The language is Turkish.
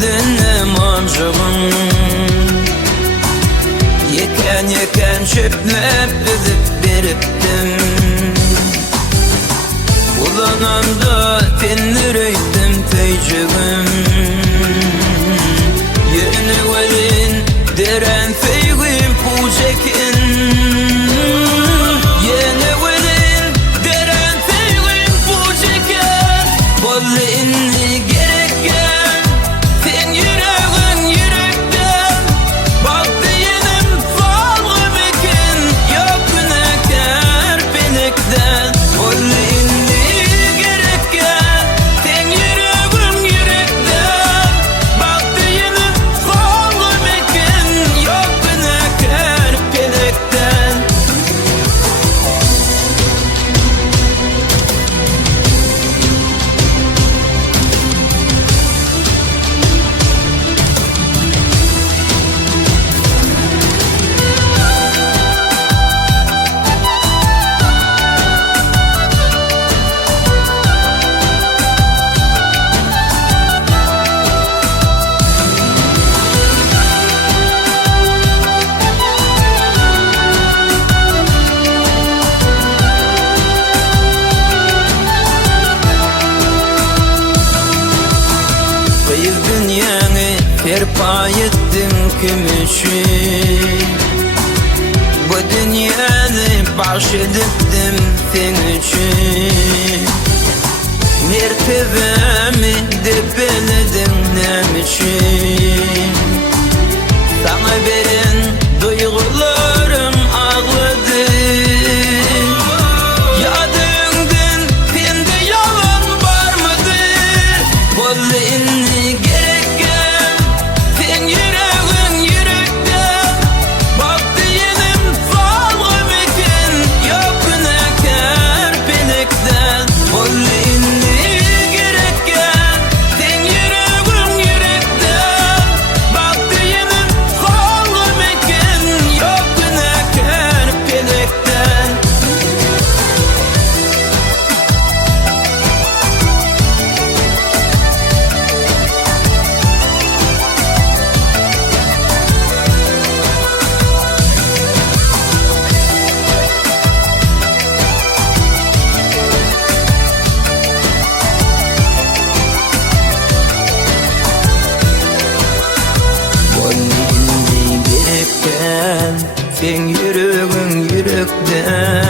gülünüm ancağım. Yeken çöplep üzüp beripdim. Ulanamda tenlereydim teycegim. Yeni velin deren feygim pucekin. Yeni velin deren feygim pucekin. Bolli inni gerekken sen yüreğin yürekten. Baktı yenim falgım ekin. Yok günahkar benekten. Bolli inni gerekken sen yüreğin yürekten. Baktı yenim falgım ekin. Yok günahkar benekten. Dünyanı terpa ettin kim için? Bu dünyanı bahşediptim sen için. Mertebemi debeledin nem için? Sana veren duygularım ağladı. Yadından sende yalan var mıdır? Bolli inni gerekken sen yüreğin yürekten. Baktı yenim falgım ekin. Yok günahkar benekten. Bolli inni gerekken sen yüreğin yürekten. Baktı yenim falgım ekin. Yok günahkar benekten. Bolli inni gerekken sen yüreğin yürekten.